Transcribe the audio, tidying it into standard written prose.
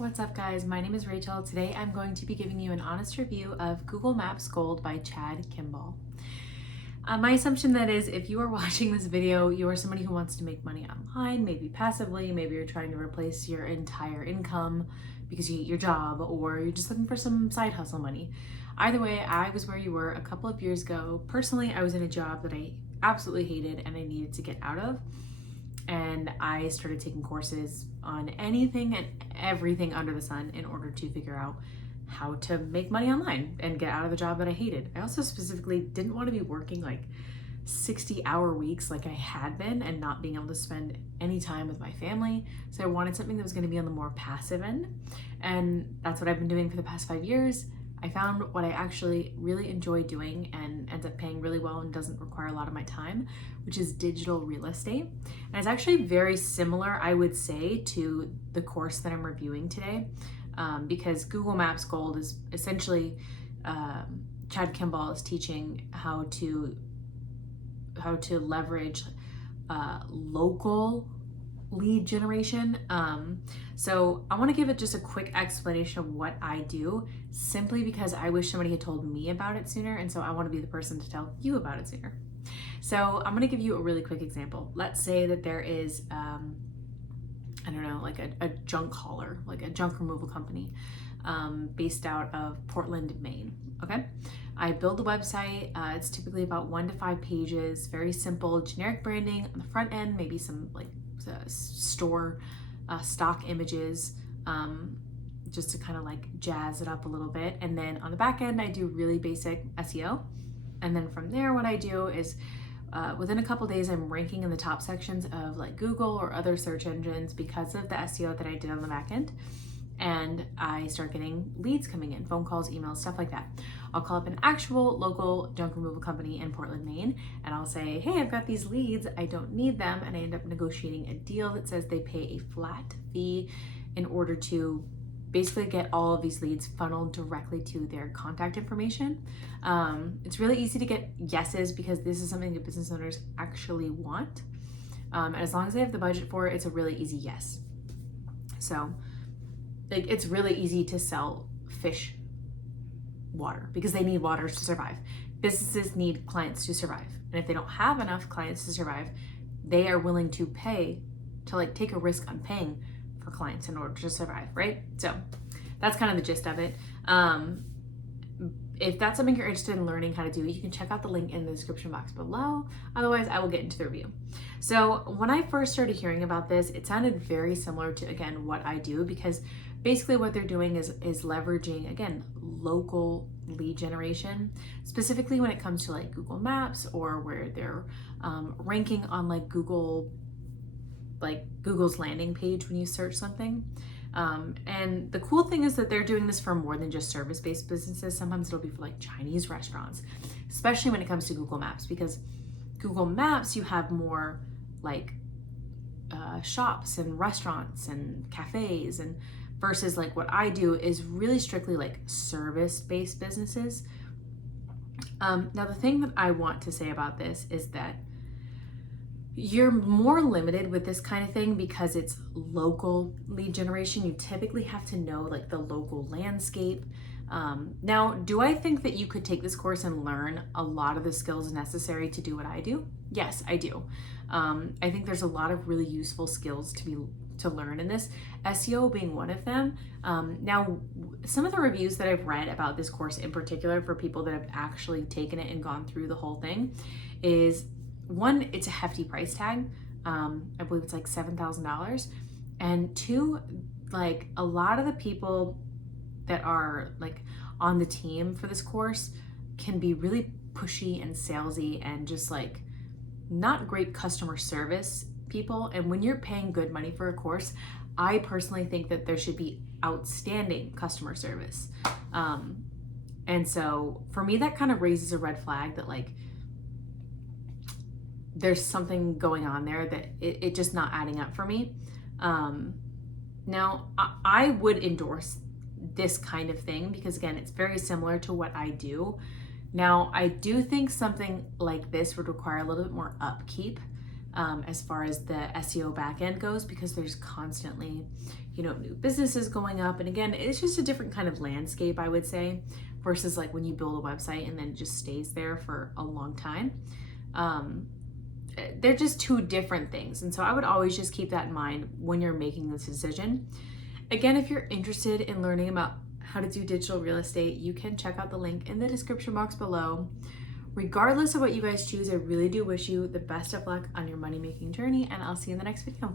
What's up, guys? My name is Rachel. Today I'm going to be giving you an honest review of Google Maps Gold by Kimball. My assumption that is, if you are watching this video, you are somebody who wants to make money online, maybe passively, maybe you're trying to replace your entire income because you hate your job, or you're just looking for some side hustle money. Either way, I was where you were a couple of years ago. Personally, I was in a job that I absolutely hated and I needed to get out of. And I started taking courses on anything and everything under the sun in order to figure out how to make money online and get out of the job that I hated. I also specifically didn't want to be working like 60-hour weeks like I had been and not being able to spend any time with my family. So I wanted something that was going to be on the more passive end. And that's what I've been doing for the past 5 years. I found what I actually really enjoy doing and ends up paying really well and doesn't require a lot of my time, which is digital real estate. And it's actually very similar, I would say, to the course that I'm reviewing today, because Google Maps Gold is essentially, Kimball is teaching how to leverage local lead generation. So I want to give it just a quick explanation of what I do, simply because I wish somebody had told me about it sooner, and so I want to be the person to tell you about it sooner. So I'm going to give you a really quick example. Let's say that there is I don't know, like a junk hauler, like a junk removal company, based out of Portland, Maine. Okay, I build a website. It's typically about 1 to 5 pages, very simple, generic branding on the front end, maybe some like store stock images, just to kind of like jazz it up a little bit. And then on the back end, I do really basic SEO. And then from there, what I do is within a couple days, I'm ranking in the top sections of like Google or other search engines because of the SEO that I did on the back end. And I start getting leads coming in, phone calls, emails, stuff like that. I'll call up an actual local junk removal company in Portland, Maine, and I'll say, hey, I've got these leads, I don't need them. And I end up negotiating a deal that says they pay a flat fee in order to basically get all of these leads funneled directly to their contact information. It's really easy to get yeses because this is something that business owners actually want. And as long as they have the budget for it, it's a really easy yes. So like, it's really easy to sell fish water because they need water to survive. Businesses need clients to survive. And if they don't have enough clients to survive, they are willing to pay to like take a risk on paying for clients in order to survive, right? So that's kind of the gist of it. If that's something you're interested in learning how to do, you can check out the link in the description box below. Otherwise, I will get into the review. So when I first started hearing about this, it sounded very similar to, again, what I do, because basically what they're doing is leveraging, again, local lead generation, specifically when it comes to like Google Maps, or where they're ranking on like Google's landing page when you search something. And the cool thing is that they're doing this for more than just service-based businesses. Sometimes it'll be for like Chinese restaurants, especially when it comes to Google Maps, because Google Maps, you have more like shops and restaurants and cafes, and versus like what I do is really strictly like service-based businesses. Now the thing that I want to say about this is that you're more limited with this kind of thing because it's local lead generation. You typically have to know like the local landscape. Now, do I think that you could take this course and learn a lot of the skills necessary to do what I do? Yes, I do. I think there's a lot of really useful skills to learn in this, SEO being one of them. Now, some of the reviews that I've read about this course in particular for people that have actually taken it and gone through the whole thing is, one, it's a hefty price tag. I believe it's like $7,000. And two, like a lot of the people that are like on the team for this course can be really pushy and salesy and just like not great customer service people. And when you're paying good money for a course, I personally think that there should be outstanding customer service. And so for me, that kind of raises a red flag that like, there's something going on there that it just not adding up for me. Now, I would endorse this kind of thing because, again, it's very similar to what I do. Now, I do think something like this would require a little bit more upkeep as far as the SEO backend goes, because there's constantly, new businesses going up. And again, it's just a different kind of landscape, I would say, versus like when you build a website and then it just stays there for a long time. They're just two different things. And so I would always just keep that in mind when you're making this decision. Again, if you're interested in learning about how to do digital real estate, you can check out the link in the description box below. Regardless of what you guys choose, I really do wish you the best of luck on your money making journey, and I'll see you in the next video.